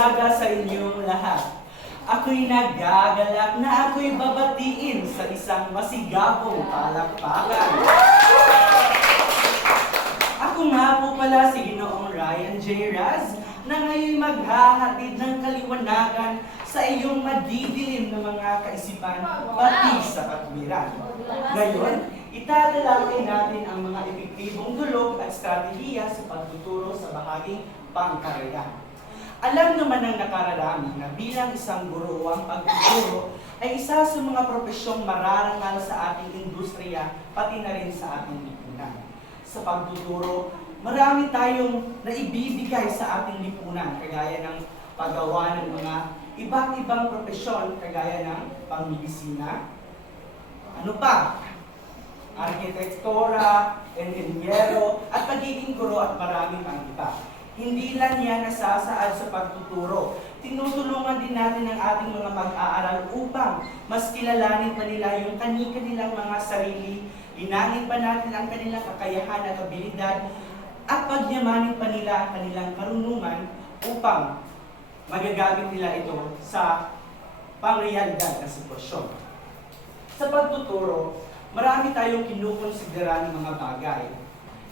umaga sa inyong lahat. Ako'y nagagalak na ako'y babatiin sa isang masigabong palakpakan. Ako nga po pala si Ginoong Ryan J. Raz na ngayon maghahatid ng kaliwanagan sa iyong madidilim na mga kaisipan pati sa katwiran. Ngayon, itatalakay natin ang mga epektibong dulog at stratehiya sa pagtuturo sa bahaging Pangkarian. Alam naman ng nakararami na bilang isang guro ang pagtuturo ay isa sa mga profesyong mararangal sa ating industriya pati na rin sa ating lipunan. Sa pagtuturo, marami tayong naibibigay sa ating lipunan kagaya ng paggawa ng mga iba't ibang profesyon kagaya ng pangmedisina, ano pa? Arkitektura, enhinyero, at pagiging guro at maraming pang iba. Hindi lang yan nasasaad sa pagtuturo. Tinutulungan din natin ang ating mga mag-aaral upang mas kilalanin pa nila yung kanilang mga sarili, linangin pa natin ang kanilang kakayahan at abilidad, at pagyamanin pa nila ang kanilang karunungan upang magagamit nila ito sa pangrealidad na sitwasyon. Sa pagtuturo, marami tayong kinukonsidera ng mga bagay.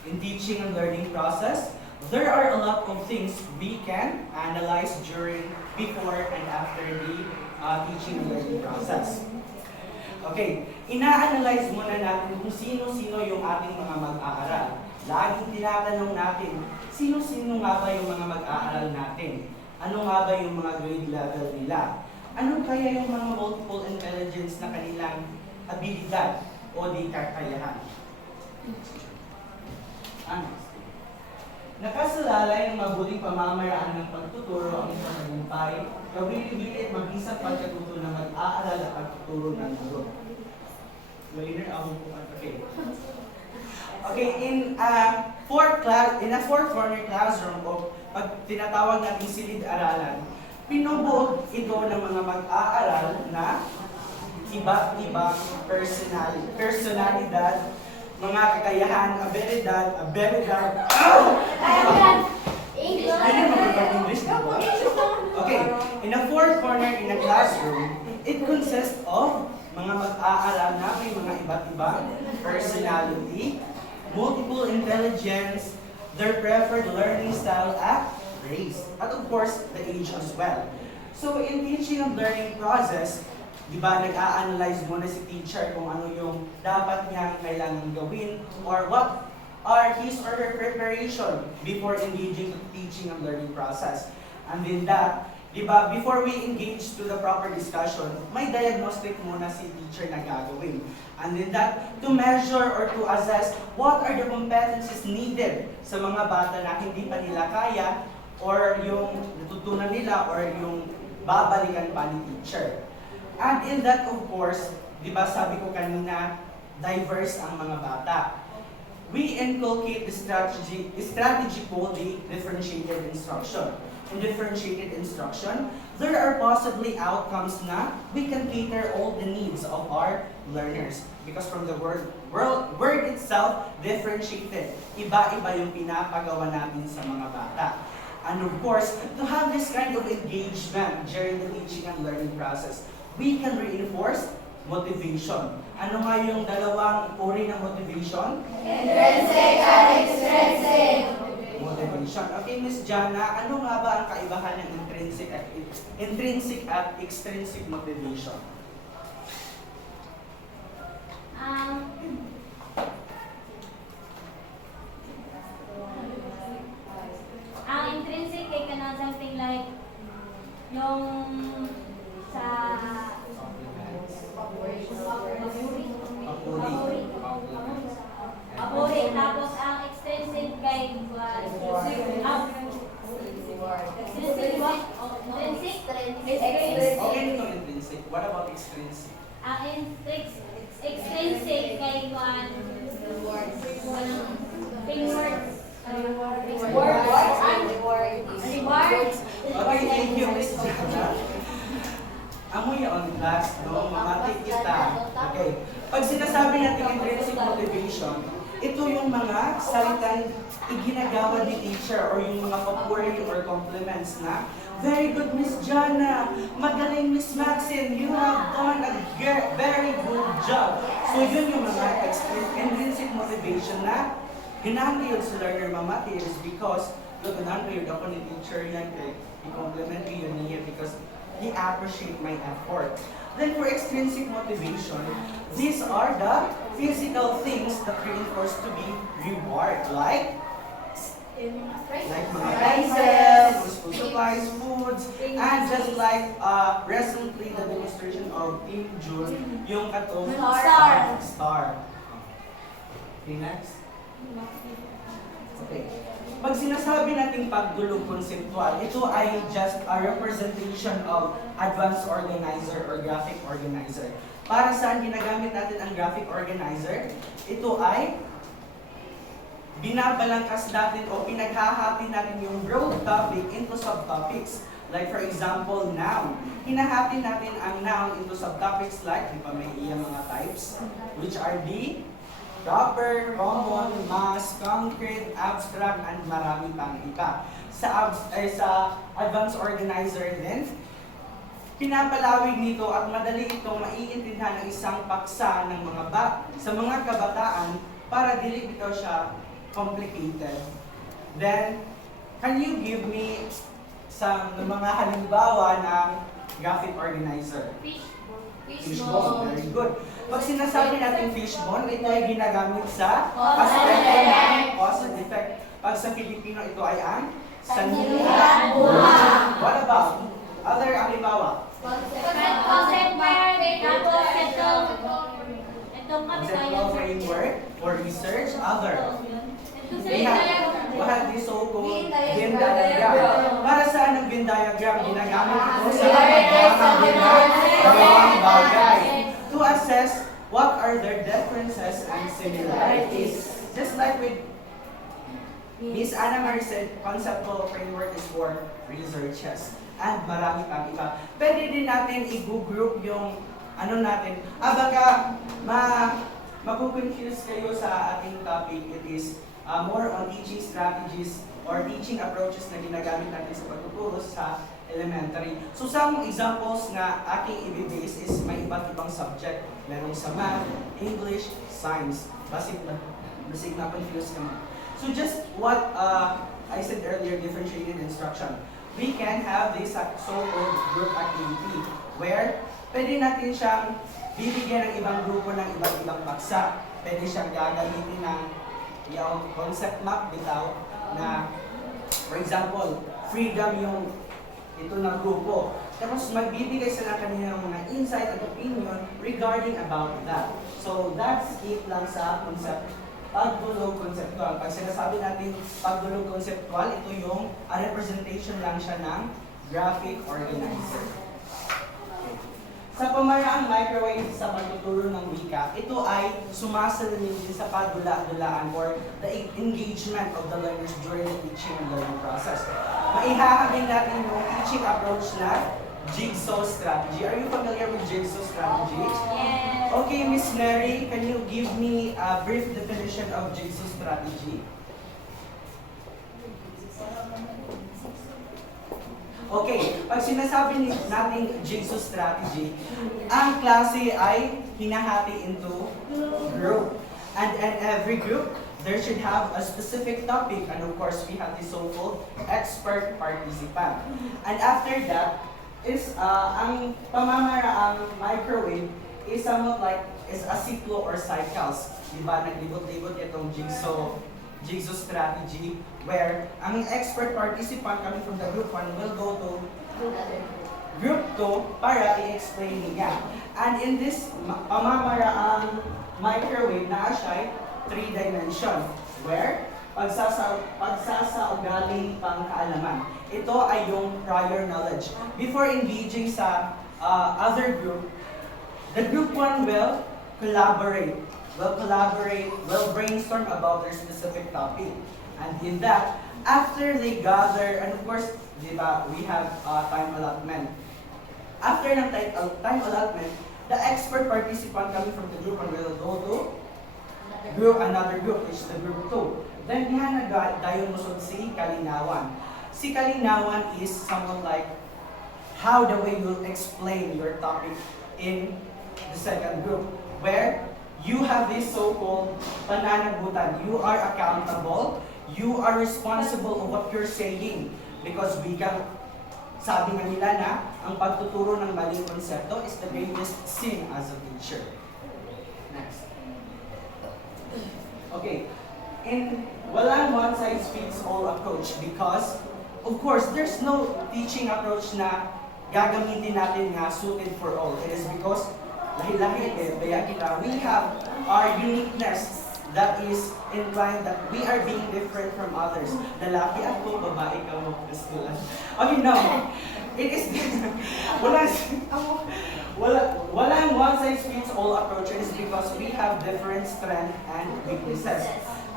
In teaching and learning process, there are a lot of things we can analyze during, before, and after the teaching and learning process. Okay, ina-analyze muna natin kung sino-sino yung ating mga mag-aaral. Laging tinatanong natin, sino-sino nga ba yung mga mag-aaral natin? Ano nga ba yung mga grade level nila? Ano kaya yung mga multiple intelligence na kanilang abilidad o di kakayahan? Nakasalalay ng mabuting pamamaraan ng pagtuturo ang isang tagumpay, kawili-wili at mag-isang pagkatuto ng mag-aaral at pagtuturo ng guro. Later, okay. Okay, in a fourth corner classroom o pag tinatawag natin silid-aralan, pinubuo ito ng mga mag-aaral na iba't ibang personalidad, mga kakayahan, abilidad, English, okay, in a fourth corner in a classroom, it consists of mga mag-aaral na may mga iba't ibang personality, multiple intelligence, their preferred learning style at race, at of course, the age as well. So in teaching and learning process, di ba, nag-a-analyze muna si teacher kung ano yung dapat niyang kailangan gawin or what are his or her preparation before engaging the teaching and learning process. And then that, di ba, before we engage to the proper discussion, may diagnostic muna si teacher na gagawin. And then that, to measure or to assess what are the competencies needed sa mga bata na hindi pa nila kaya or yung natutunan nila or yung babalikan pa ni teacher. And in that, of course, di ba sabi ko kanina, diverse ang mga bata. We inculcate the strategically differentiated instruction. In differentiated instruction, there are possibly outcomes na we can cater all the needs of our learners. Because from the word itself, differentiated. Iba-iba yung pinapagawa natin sa mga bata. And of course, to have this kind of engagement during the teaching and learning process, we can reinforce motivation. Ano nga yung dalawang uri ng motivation? Intrinsic and extrinsic. Motivation. Okay, Miss Jana, ano nga ba ang kaibahan ng intrinsic at extrinsic motivation? Ang intrinsic ay kanang something like yung sa papuri. Tapos ang extrinsic kay extrinsic. Okay, ito intrinsic. What about extrinsic? Ang extrinsic kay rewards. Okay, thank you, Miss Jana. Amoy on class, no? Mamatik kita. Okay. Pag sinasabi natin intrinsic motivation, Ito yung mga salitang iginagawa ni teacher or yung mga papuri or compliments na, very good, Miss Jana. Magaling, Miss Maxine. You have done a very good job. So yun yung mga intrinsic motivation na hinahangin yun sa learner mamatis because look, hinahangin yun ako ni teacher yan kay i-compliment ko yun niya because he appreciate my effort. Then for extrinsic motivation, these are the physical things that reinforce to be reward, like mga prices, school supplies, foods, and just like recently the demonstration of Team June, yung katong star. Okay, next. Okay. Pag sinasabi nating pagdulog conceptual, ito ay just a representation of advanced organizer or graphic organizer. Para saan ginagamit natin ang graphic organizer? Ito ay binabalangkas natin o pinaghahati natin yung broad topic into subtopics. Like for example, noun. Hinahati natin ang noun into subtopics like, di pa may iyang mga types, which are the proper, common, mass, concrete, abstract, and marami pang iba. Sa advanced organizer din, pinapalawig nito at madali itong maiintindihan ng isang paksa ng sa mga kabataan para dili bitaw siya complicated. Then, can you give me some mga halimbawa ng graphic organizer? Fishbone, very good. Pag sinasabi natin fishbone, ito ay ginagamit sa aspecto ng cause and effect. Pag sa Filipino, ito ay ang sanlibutan buhay. What about other halimbawa? Concept Conceptual framework for research, other. We have the so-called Venn diagram. Para saan ang Venn diagram? Ginagamit ito sa pagkakabit ng dalawang bagay to assess what are their differences and similarities. Just like with Miss Anna Marie said, conceptual framework is for researches. And marami pang iba. Pwede din natin i-group yung natin. Baka makukonfuse kayo sa ating topic. It is more on teaching strategies or teaching approaches na ginagamit natin sa pagtuturo sa elementary. So some examples na aking i-base is may iba't ibang subject. Merong sa math, English, science. Basig na confuse ka mo. So just what I said earlier, differentiated instruction. We can have this so-called group activity where pwede natin siyang bibigyan ng ibang grupo ng iba't ibang paksa. Pwede siyang gagamitin ng yung concept map bitaw na, for example, freedom yung ito na grupo. Tapos magbibigay sila kanina ng mga insight at opinion regarding about that. So that's it lang sa pagdulog conceptual. Pag sinasabi natin pagdulog conceptual, ito yung representation lang siya ng graphic organizer. Sa pamaraang microwave sa pagtuturo ng wika, ito ay sumasalamin din sa pagdula-dulaan or the engagement of the learners during the teaching and learning process. Maihahabing natin yung teaching approach na jigsaw strategy. Are you familiar with jigsaw strategy? Yes. Okay, Miss Mary, can you give me a brief definition of jigsaw strategy? Okay, pag sinasabi natin jigsaw strategy, ang klase ay hinahati into group. And in every group, there should have a specific topic. And of course, we have the so-called expert participant. And after that, is ang pamamaraang microwave is somewhat like is a ciclo or cycles. Diba? Naglibot-libot itong jigsaw strategy where ang expert participant coming from the group 1 will go to group 2 para i-explain niya. And in this pamamaraang microwave na siya 3 dimension where pagsasaugaling pang kaalaman. Ito ay yung prior knowledge. Before engaging sa other group, the group 1 will collaborate, will brainstorm about their specific topic. And in that, after they gather, and of course, diba, we have time allotment. After ng time allotment, the expert participant coming from the group 1 will go to another group, which is the group 2. Then yan dayon mo si kalinawan. Si kalinawan is somewhat like how the way you explain your topic in the second group, where you have this so-called pananagutan. You are accountable. You are responsible of what you're saying. Because sabi nga nila na ang pagtuturo ng maling konsepto is the greatest sin as a teacher. Next. Okay. Walang one-size-fits-all approach because, of course, there's no teaching approach na gagamitin natin nga suited for all. It is because lahi-lahi we have our uniqueness that is inclined that we are being different from others. Lalaki ako, babae ka mo. Okay, no. It is walang one-size-fits-all approach. It is because we have different strengths and weaknesses.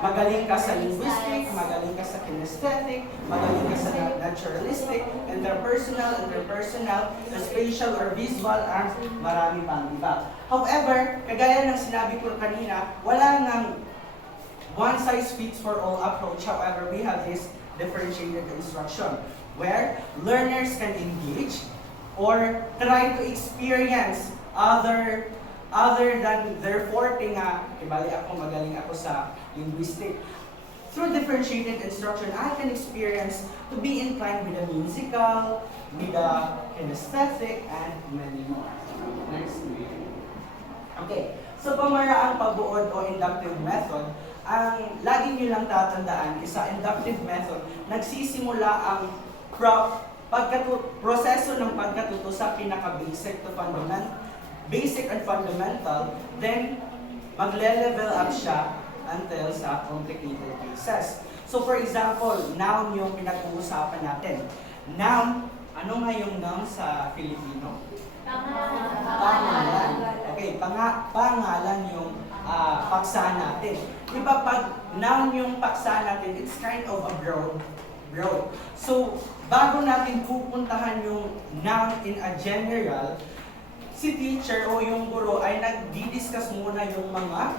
Magaling ka sa linguistic, magaling ka sa kinesthetic, magaling ka sa naturalistic, interpersonal, spatial or visual, and marami pang iba. However, kagaya ng sinabi ko kanina, wala nang one-size-fits-for-all approach. However, we have this differentiated instruction where learners can engage or try to experience other than their forte nga, magaling ako sa linguistic. Through differentiated instruction, I can experience to be inclined with the musical, with the kinesthetic, and many more. Next. Okay, so pamaraang pagbuod o inductive method, ang lagi nyo lang tatandaan is sa inductive method, nagsisimula ang proseso ng pagkatuto sa pinaka-basic and fundamental, then magle-level up siya until sa complicated cases. So for example, noun yung pinag-uusapan natin. Noun, ano nga yung noun sa Filipino? Pangalan. Okay, pangalan yung paksa natin. Diba pag noun yung paksa natin, it's kind of a broad. So, bago natin pupuntahan yung noun in a general, si teacher o yung guro ay nagdi-discuss muna yung mga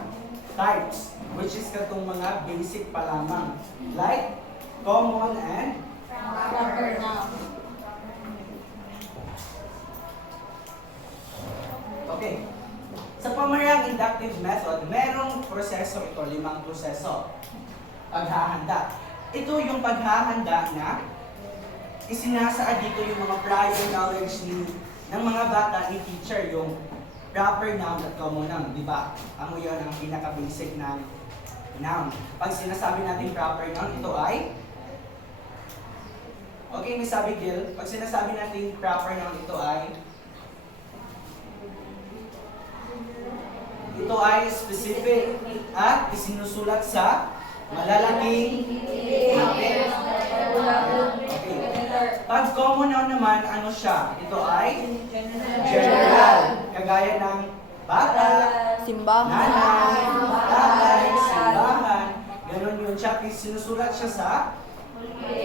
types, which is katong mga basic pa lamang, like common and Proper noun. Okay. Sa pamarang inductive method, merong proseso ito, 5 proseso. Paghahanda. Ito yung paghahanda na isinasaad dito yung mga prior knowledge ng mga bata ni teacher, yung proper noun at common noun, di ba? Amo yun ang pinaka-basic na noun. Pag sinasabi natin proper noun, ito ay okay, Miss Abigail, pag sinasabi natin proper noun, ito ay specific at isinusulat sa malalaking hapit. Okay. Pag common noun naman, ano siya? Ito ay general. Kagaya ng bata, Simbahan. nanay, tatay, simbahan. Ganon yun siya. Sinusulat siya sa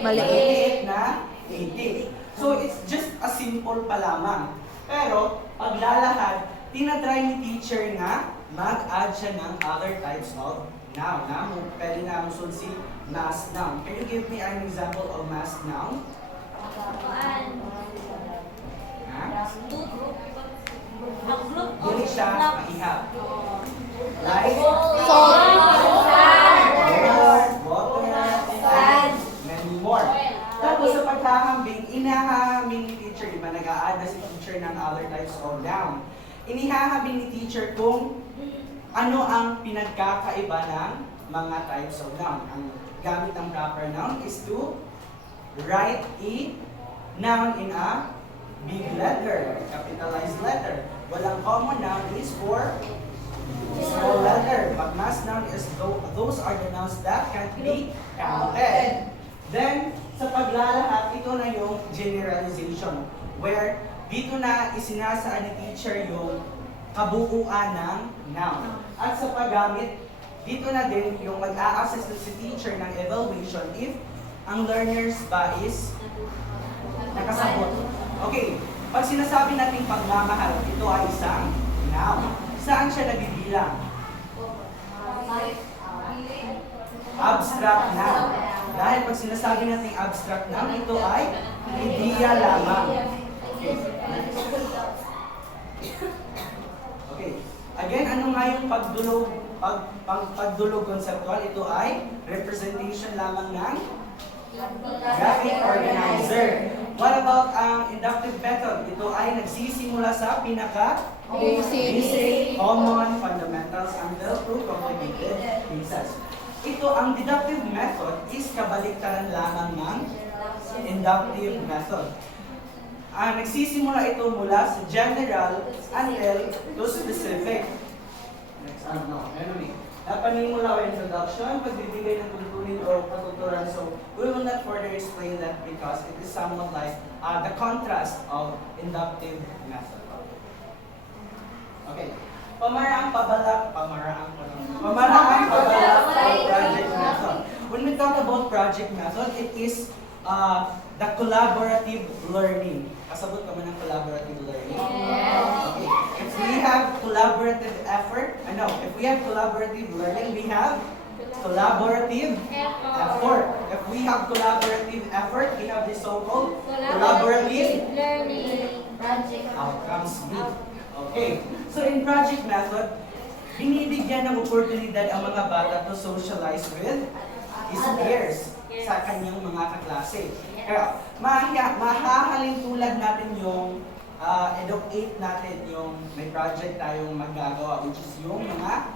maliit na itik. So it's just a simple pa lamang. Pero paglalahad, tinatry ni teacher nga mag-add siya ng other types of noun. Pwede na musun si mass noun. Can you give me an example of mass noun? Dili siya maihap. Like water, and many more. Tapos sa paghahambing, inahahambing ni teacher, diba nag-a-add na si teacher ng other types of noun. Inihahambing ni teacher kung ano ang pinagkakaiba ng mga types of noun. Ang gamit ng proper noun is to write a noun in a big letter, capitalized letter. Walang common noun is for small letter. But mass noun is those are the nouns that can't be counted. Then, sa paglalahat, ito na yung generalization, where dito na isinasaan ni teacher yung kabuuan ng noun. At sa paggamit, dito na din yung mag-a-assess si teacher ng evaluation if ang learners ba is nakasabot. Okay, pag sinasabi natin pagmamahal, ito ay isang noun. Saan siya nabibilang? Abstract noun. Dahil pag sinasabi natin abstract noun, ito ay ideya lamang. Okay. Okay. Again, ano nga yung pagdulog conceptual? Ito ay representation lamang ng graphic organizer. What about ang inductive method? Ito ay nagsisimula sa basic, common, fundamentals, until to complicated cases. Ito, ang deductive method is kabaliktaran lamang ng inductive method. Nagsisimula ito mula sa general until to specific. Next, Napanimula o introduction, pagbibigay ng tuntunin o patuturan. So, we will not further explain that because it is somewhat like the contrast of inductive method. Okay. Pamaraang pabalak of project method. When we talk about project method, it is the collaborative learning. Kasabot kami ng collaborative learning? Yes. Okay. If we have collaborative effort, if we have collaborative learning, we have collaborative effort. If we have collaborative effort, we have the so-called collaborative learning project outcomes. Okay. So in project method, binibigyan ng oportunidad ang mga bata to socialize with his peers sa kanyang mga kaklase. Kaya mahahalin tulad natin yung educate natin yung may project tayong magagawa, which is yung mga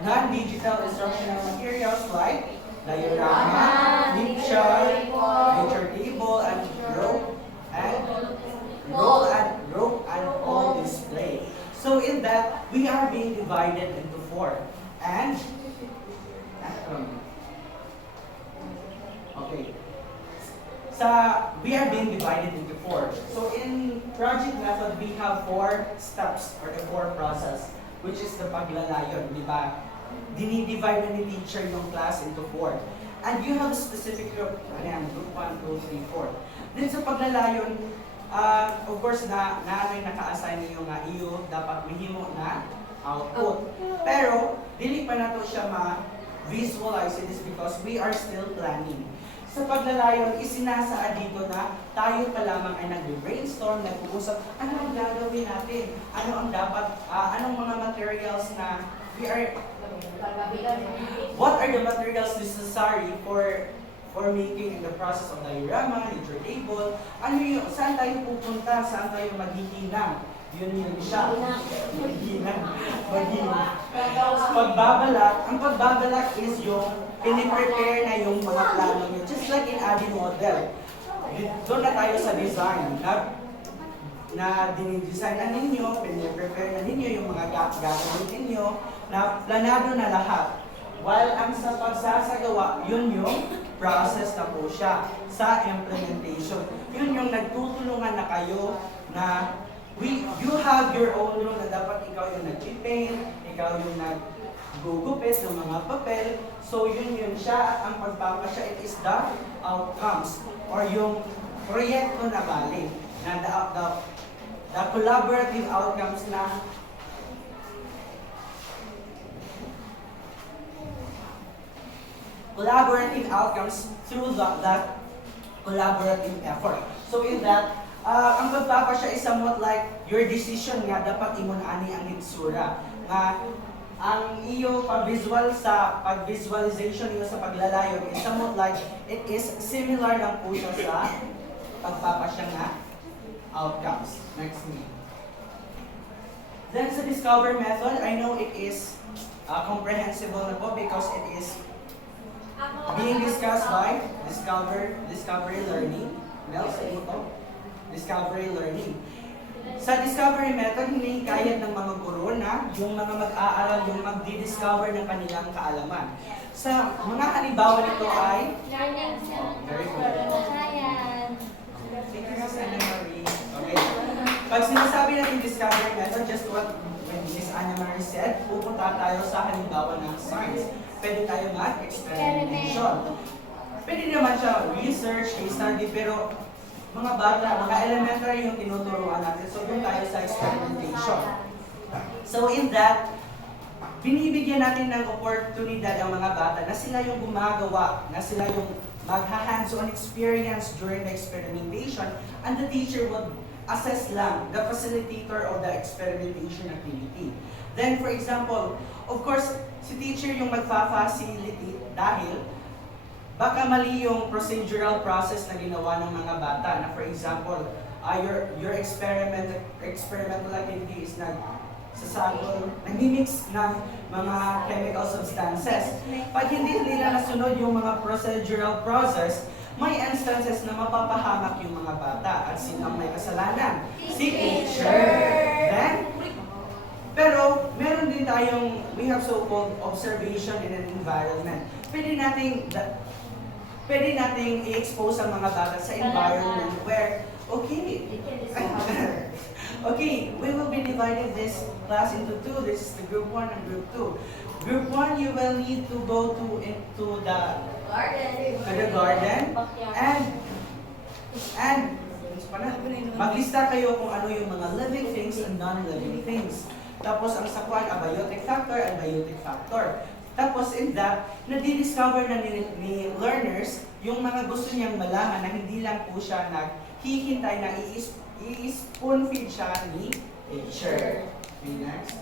non-digital instructional materials like diorama, picture, picture table, and rope and all display. So in that, we are being divided into four. And we are being divided into four. So in project method, we have four steps or the four process, which is the paglalayon, di ba? Dinidivide ni teacher yung class into four. And you have a specific group, group 1, 2, 3, 4. Then sa paglalayon, of course, naka-assign yung iyo, dapat mahimo na output. Pero, dili pa na to siya ma-visualize. It is because we are still planning. Sa paglalayon, isinasaad dito na tayo pa lamang ay nag-brainstorm, nag-uusap, ano ang gagawin natin? Ano ang dapat, anong mga materials na what are the materials necessary for making in the process of diorama, picture table, saan tayo pupunta, saan tayo maghihinang? Yun siya. Maghinang. Ang pagbabalak is yung piniprepare na yung mga plano nyo. Just like in ADI model. Doon na tayo sa design. Na dinidesign na ninyo, piniprepare na ninyo yung mga gagawin ninyo, na planado na lahat. While ang sa pagsasagawa, yun yung process na po siya sa implementation. Yun yung nagtutulungan na kayo na you have your own role na dapat ikaw yung nag-paint, ikaw yung nag-gugupit ng mga papel. So yun siya, ang pagpapasya, it is the outcomes or yung proyekto na bali na the collaborative outcomes na through that collaborative effort. So in that, ang pagpapasya is somewhat like your decision nga dapat imon ani ang hitsura. Nga ang iyo pag-visualization niyo sa paglalayon is somewhat like it is similar lang po siya sa pagpapasya nga outcomes. Next me. Then sa discover method, I know it is comprehensible na po because it is being discussed by discovery learning. Discovery learning. Sa discovery method, hinihikayat ng mga guro na yung mga mag-aaral yung magdi-discover ng kanilang kaalaman. Sa mga halimbawa nito ay very good. Thank you, Miss Anna Marie. Okay. Pag sinasabi natin discovery method, just what when Miss Anna Marie said, pupunta tayo sa halimbawa ng science. Pwede tayo mag-experimentation. Pwede naman siya research, case study, pero mga bata, mga elementary yung tinuturuan natin. So, doon tayo sa experimentation. So, in that, binibigyan natin ng oportunidad ang mga bata na sila yung gumagawa, na sila yung magha-hands-on experience during the experimentation, and the teacher would assess lang the facilitator of the experimentation activity. Then, for example, of course, si teacher yung magfa-facilitate dahil baka mali yung procedural process na ginawa ng mga bata. Na for example, your experimental activity is nagmimix ng mga chemical substances. Pag hindi nila nasunod yung mga procedural process, may instances na mapapahamak yung mga bata. At sino ang may kasalanan? Si teacher. Then, pero meron din tayong, we have so-called observation in an environment. Pwede nating i-expose ang mga bata sa environment where, okay, we will be dividing this class into two. This is the group 1 and group 2. Group 1, you will need to go into the garden and maglista kayo kung ano yung mga living things and non-living things. Tapos ang sakwan, abiotic factor and biotic factor. Tapos in that, nadi-discover na ni learners yung mga gusto niyang malaman na hindi lang po siya naghihintay na i-spoon feed siya ni teacher. Okay, next.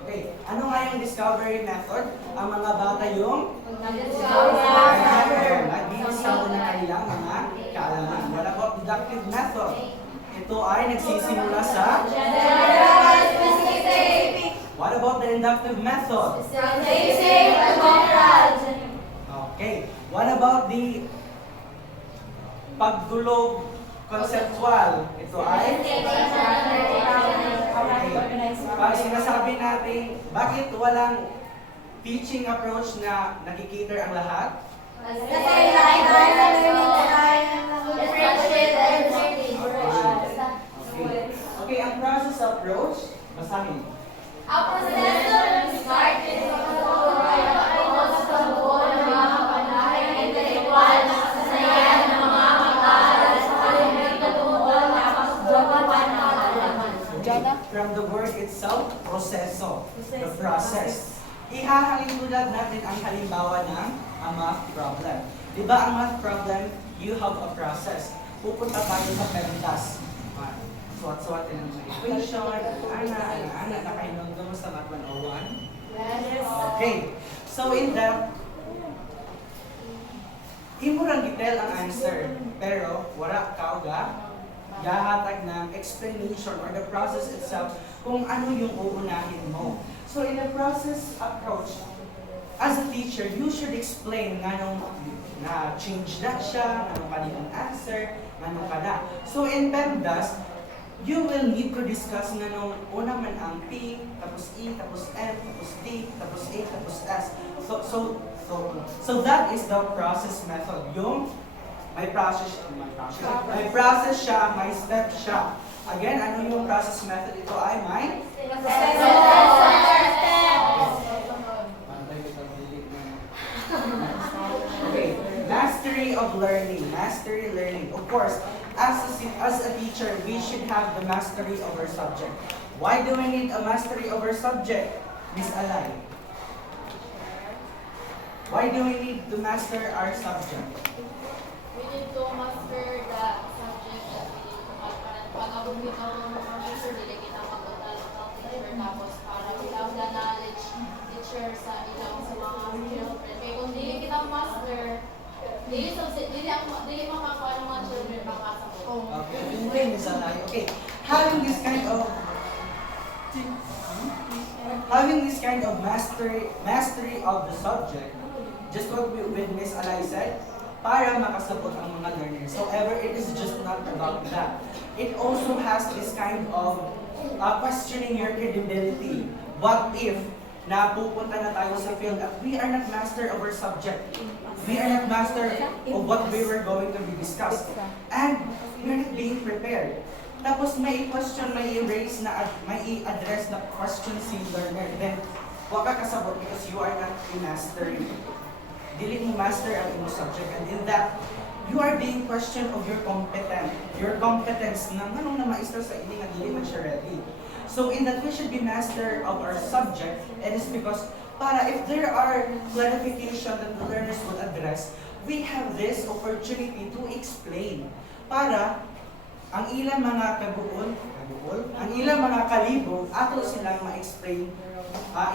Okay, ano nga yung discovery method? Ang mga bata yung nag-discover na kanilang mga kaalaman. What about deductive method? Ito ay nagsisimula sa What about the inductive method? Okay. What about the pagdulog conceptual? Ito ay pag sinasabi natin, bakit walang teaching approach na nakikita ang lahat? Okay, ang process approach, basahin. Ang proseso ng discard ay pagtuturo ay nakatungkol sa pagbuo ng mga kapanahe ng intelektual na kasanayan ng mga mag-aaral sa kanilang pagtuturo na pagbubuan ng kaalaman. From the word itself, proseso, the process. Ihahalin tulad natin ang halimbawa ng math problem. Di ba ang math problem, you have a process. Pupunta tayo sa pentas. Suwat-suwat din ang equation, ana, nakainom mo sa Math 101? Yes. Okay. So in that, imurang detail ang answer, pero wala ka gahatag ng explanation or the process itself kung ano yung uunahin mo. So in the process approach, as a teacher, you should explain nganong na change na siya, nganong kanilang answer, nganong kada. So in PEMDAS, you will need to discuss nga nung una man ang P, tapos E, tapos N, tapos D, tapos A, tapos S. So that is the process method. Yung may process siya, may step siya. Again, ano yung process method? Ito ay may okay, mastery of learning, mastery learning. Of course, as a teacher, we should have the mastery of our subject. Why do we need a mastery of our subject, Miss Alay? Why do we need to master our subject? We need to master the subject that pag-abot kita ng professor, dili kita mag-atal ng teacher, tapos para without the knowledge teacher sa ilang sa mga children. Kaya kung dili kita master, dili makakuha ng mga children makasa ko. Okay, Miss Alay. Okay, having this kind of mastery of the subject, just what with Miss Alay said, para makasabot ang mga learners. However, it is just not about that. It also has this kind of questioning your credibility. What if napupunta na tayo sa field at we are not master of our subject? We are not master of what we were going to be discussed. And we are not being prepared. Tapos may question, may erase na, may i-address na question si learner. Then, huwag ka kasabot because you are not a master. Dili mo master ang iyong subject. And in that, you are being questioned of your competence ng anong na maestro sa ini nga dili man siya ready. So in that we should be master of our subject, and it's because para if there are clarification that the learners would address, we have this opportunity to explain para ang ilang mga ang ilang mga kalibog ato silang ma-explain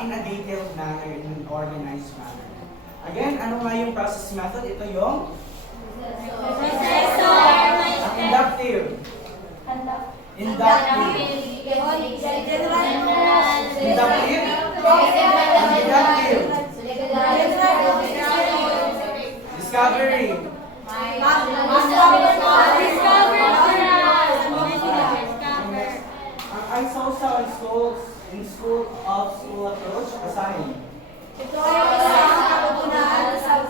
in a detailed manner, in an organized manner. Again, ano nga yung process method? Ito yung inductive. Inductive. Discovery. Ang ISOSA in school of school approach, basahin. Ito ay isa sa kabutunaan sa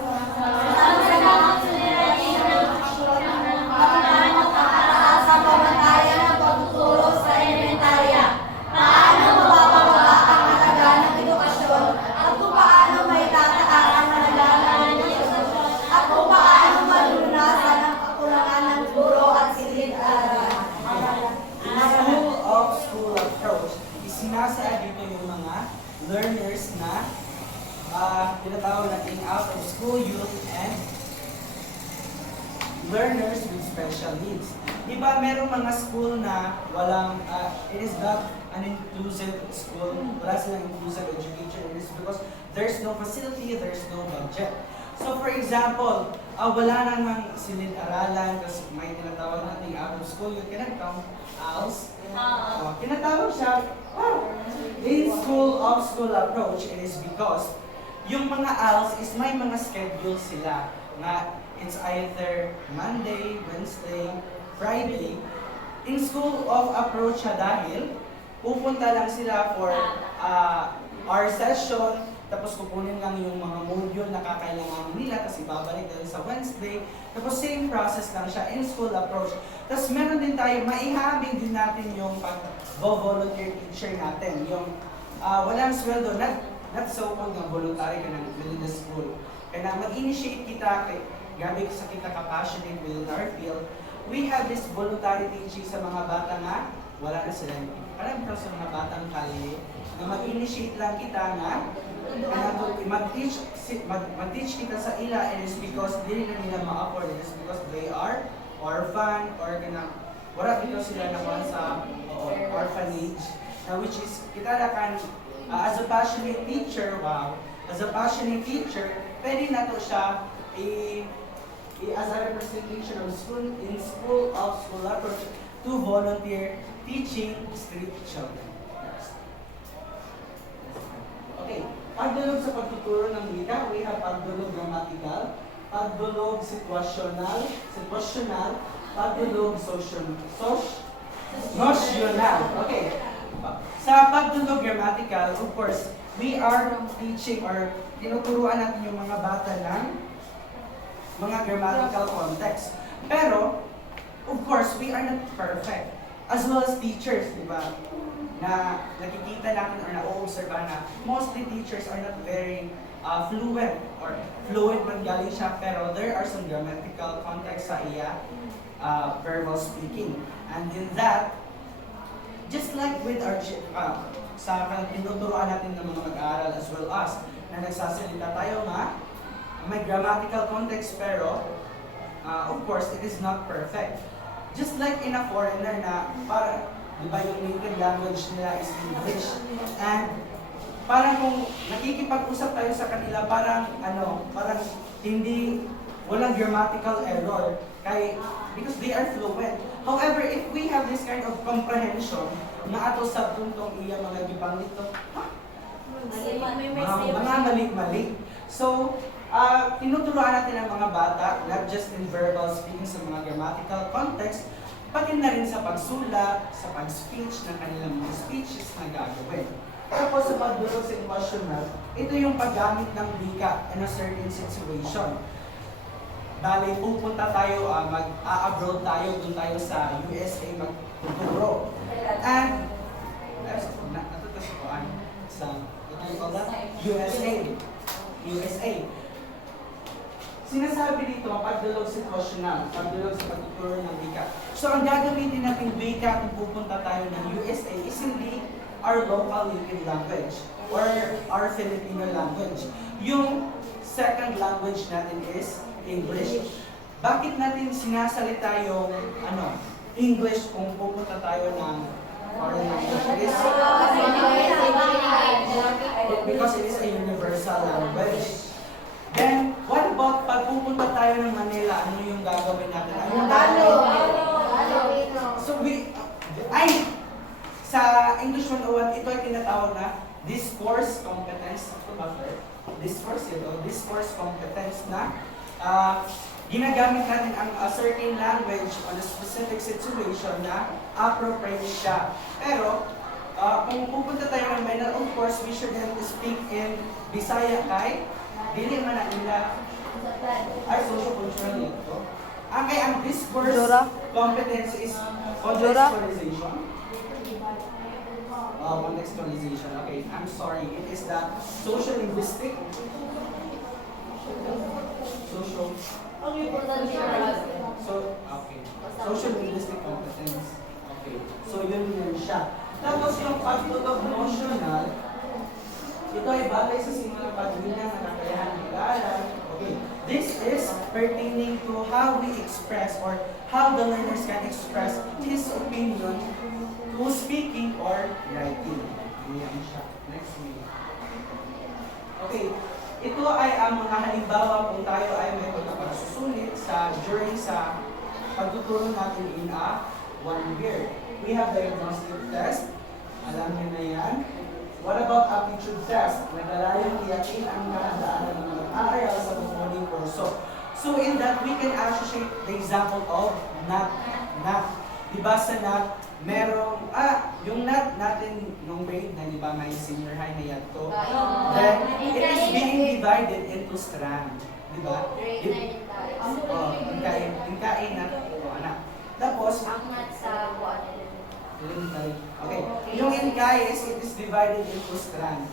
sa pamantayan ng pagtuturo sa elementarya. Paano mabababa ang halaga ng edukasyon at kung paano may tataas ang halaga ng edukasyon at kung paano malunasan ang kakulangan ng guro at silid-aralan. School of school approach, isinasaan dito yung mga learners na tinatawag natin out of school youth and learners with special needs. Di ba merong mga school na walang, it is not an inclusive school, wala silang inclusive education. It is because there's no facility, there's no budget. So for example, wala namang silid-aralan, kasi may tinatawag natin out of school, you cannot count ALS. Tinatawag siya, in school of school approach, it is because yung mga ALS is may mga schedule sila na it's either Monday, Wednesday, Friday. In school of approach siya dahil pupunta lang sila for our session, tapos kukunin lang yung mga module na kakailangan nila, tapos ibabalik din sa Wednesday. Tapos same process lang siya in school approach. Tapos meron din tayo, maihabing din natin yung pag-volunteer teacher natin. Yung walang sweldo, not so called na voluntary ka ng within the school. Kaya mag-initiate kita, gabi sa kita ka-passionate within our field, we have this voluntary teaching sa mga bata na wala na sila. Parang sa mga batang kali, na mag-initiate lang kita na mag-teach kita sa ila, and it's because hindi na nila ma-afford. It is because they are orphan or wala dito sila naman sa orphanage, which is kita na kan as a passionate teacher, pwede na to siya as a representation of school in school of school approach to volunteer teaching street children. Okay, pagdulog sa pagtuturo ng wika, we have pagdulog grammatical, pagdulog situational, pagdulog notional. Okay. Sa pagdulog grammatical, of course, we are teaching or tinuturuan natin yung mga bata ng mga grammatical context. Pero, of course, we are not perfect. As well as teachers, di ba? Na nakikita natin or na-observe na mostly teachers are not very fluent or fluent man galing siya, pero there are some grammatical context sa iya verbal speaking. And in that, just like with our sa tinuturuan natin ng mga mag-aaral as well as na nagsasalita tayo nga, may grammatical context pero of course it is not perfect. Just like in a foreigner na para, di ba yung native language nila is English, and parang kung nakikipag-usap tayo sa kanila, parang hindi, walang grammatical error because they are fluent. However, if we have this kind of comprehension na ato sa puntong iya mga gibang nito, mga mali-mali. So, tinuturuan natin ang mga bata, not just in verbal speaking sa mga grammatical context, pati na rin sa pagsulat, sa pag-speech ng kanilang mga speeches na gagawin. Tapos sa pagdulog situational, ito yung paggamit ng wika in a certain situation. Dali, pupunta tayo, mag-abroad tayo, dun tayo sa USA magtuturo. And, natutusuan sa, what do you call that? USA. sinasabi dito, pagdulog situational, pagdulog sa pagtuturo ng wika. So ang gagamitin natin wika kung pupunta tayo ng USA is hindi our local native language or our Filipino language. Yung second language natin is English. Bakit natin sinasalita yung English kung pupunta tayo ng foreign language? Because it is a universal language. Then, what about pag pupunta tayo ng Manila, ano yung gagawin natin? Ano yung gagawin? So, sa English 101, ito ay tinatawag na discourse competence. Ito ba, sir? Discourse competence na ginagamit natin ang a certain language on a specific situation na appropriate siya. Pero, kung pupunta tayo ng Manila, of course, we should have to speak in Bisaya kay dili man na nila ay socio-cultural ito. Ang discourse competence is contextualization. Contextualization. Okay, I'm sorry. It is the social-linguistic. Social-linguistic competence. Okay. So, yun siya. Tapos yung pagtutog notional, ito ay bagay sa simulang pagbilang na kakayahan ng pag-aaral. Okay. This is pertaining to how we express or how the learners can express his opinion through speaking or writing. Ayan siya. Next week. Okay. Ito ay ang mga halimbawa kung tayo ay may pagkakasusulit during sa pagtuturo natin in a 1 year. We have diagnostic test. Alam niyo na yan. What about aptitude test? Naglalayong tiyakin ang kahandaan ng mga mag-aaral sa pagmuling kurso. So in that, we can associate the example of NAT. Diba sa NAT, merong, yung NAT natin nung grade na, diba may senior high na yan to. Then, it is being divided into strand. Diba? Inkain na anak. Tapos, okay. Yung inkay is, it is divided into strand.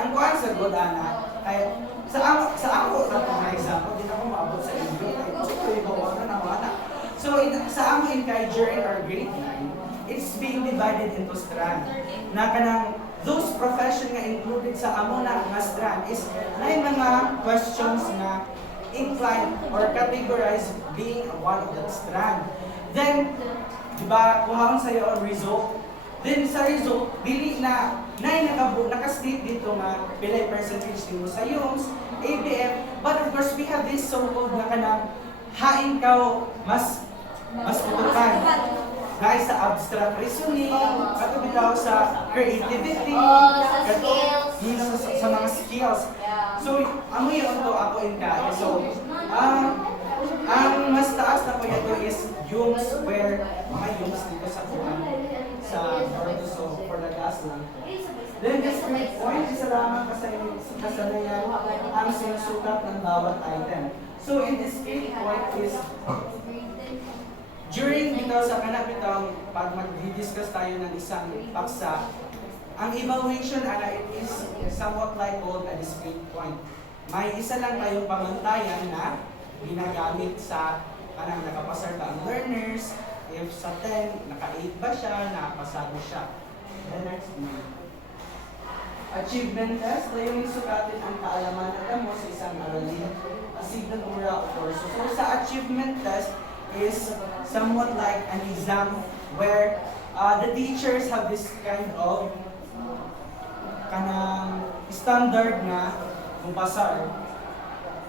Ang kuhan sa good, anak, kaya sa ako na itong example, di na ako maabot sa inyo. So, sa amin kay during our grade 9, it's being divided into strand. Na kanang those profession nga included sa amo na nga strand is may mga questions na inclined or categorized being one of that strand. Then, di ba, kuhaon sa'yo ang result. Then sa result, dili na naka-state dito nga pilay percentage din mo sa UMS, ABM, but of course we have this so-called na kanang hain ka mas putukan. Dahil sa abstract reasoning, katubitaw sa creativity, sa mga skills. So, amo yun to ako in kaya. So, ang mas taas na po ito is UMS where mga UMS dito sa kuhan. Sa so for the gas lang po. Then this grade point, isa lamang kasanayan ang sinusukat ng bawat item. So in this grade point is, during bitaw sa kanapitang pag mag-discuss tayo ng isang paksa, ang evaluation it is somewhat like called a discrete point. May isa lang tayong pamantayan na ginagamit sa kanang nakapasar ba ang learners. If sa 10, naka-8 ba siya, nakapasado siya. The next one. Achievement test, layunin sukatin ang kaalaman at mo sa isang aralin. Asignan ura o kurso. So sa achievement test is somewhat like an exam where the teachers have this kind of kanang standard na mupasar.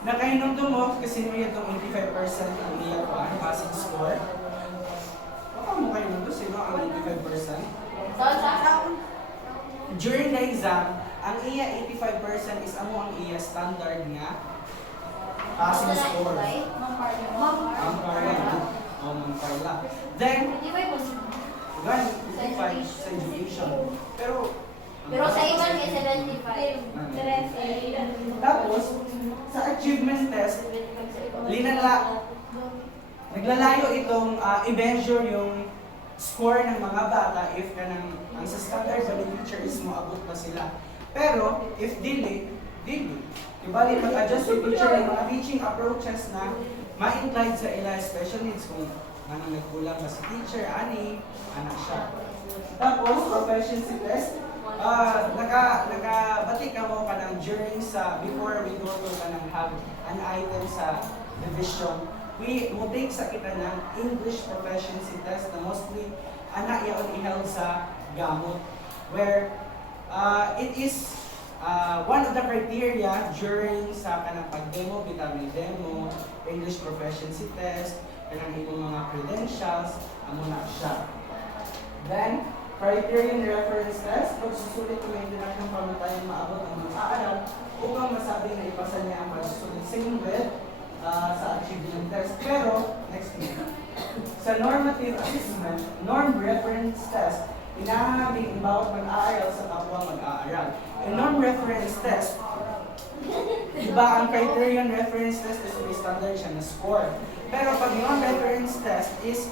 Nakainom to mo kasi mo itong 85% ang iya ko, ang passing score. Baka mo kayo nito, sino ang 85%? During the exam, ang iya 85% is amo ang iya standard nga passing score. Pangkarian. Oh, Pangkarian. Then, gan 55 sa education. Pero sa iban may 75. tapos sa achievement test, naglalayo itong i-measure yung score ng mga bata if kanang ang sa standard sa teacher is moabot pa sila. Pero if dili, ibali mag-adjust yung teacher ng mga teaching approaches na ma-incline sa ila special needs kung anong nagkulang ba si teacher, anak siya. Tapos proficiency test, nakabati ka mo kanang during sa before we go to kanang have an item sa division. We mo take sa kita ng English proficiency test na mostly ana yaon iheld sa gamot where it is one of the criteria during sa kanang pag-demo, vitamin demo, English proficiency test, kanang imong mga credentials, amo na siya. Then, criterion reference test, pagsusulit kung may dinakang pamatayan maabot ang mga aaral upang masabi na ipasa niya ang pagsusulit same with sa achievement test. Pero, next week, sa normative assessment, norm reference test, inahaming ang bawat mag-aaral sa kapwa mag-aaral. Yung norm reference test, diba ang criterion reference test is may standard siya na score. Pero pag norm reference test is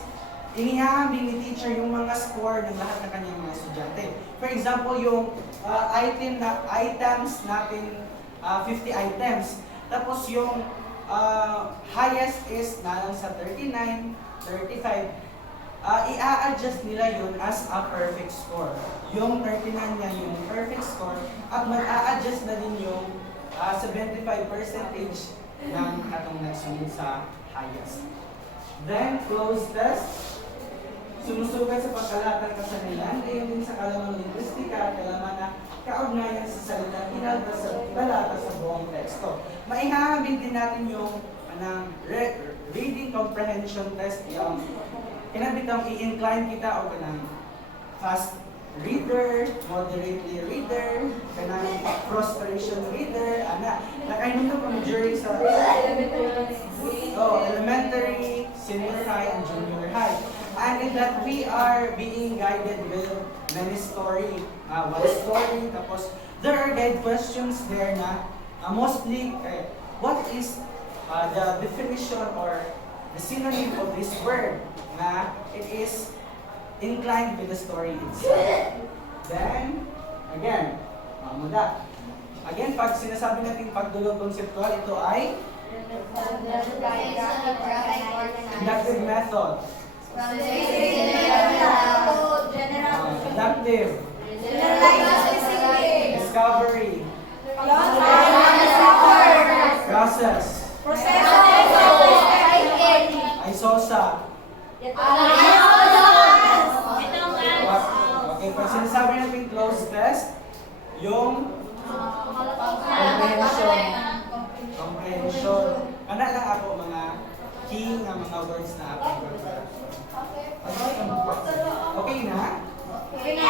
inihahaming ni teacher yung mga score ng lahat ng kanyang mga estudyante. For example, yung items natin, 50 items. Tapos yung highest is nalang sa 39, 35. I-a-adjust nila yun as a perfect score. Yung 39 niya yung perfect score at mag-a-adjust na din yung 75% ng atong nagsunod sa highest. Then, closed test. Sumusugat sa pagkalatag kasanilan, ayon din sa kalamang lingwistika, kalaman na kaugnayan sa salita, inalta sa balata sa buong teksto. Maihahabin din natin yung reading comprehension test, yung kinabitang i-incline kita o kanang fast reader, moderately reader, kanang frustration reader, nakainom ko during sa elementary, senior high, and junior high. And in that we are being guided with many story, one story, tapos there are guide questions there na mostly what is the definition or the synonym of this word na it is inclined with the story itself. Then, again, pag sinasabi natin pagdulog conceptual, ito ay inductive method. Adaptive. Discovery. Process. Isosa. Okay, pag sinasabi natin closed test, yung comprehension. Ano lang ako mga key nga mga words na ako. Okay na? Okay na.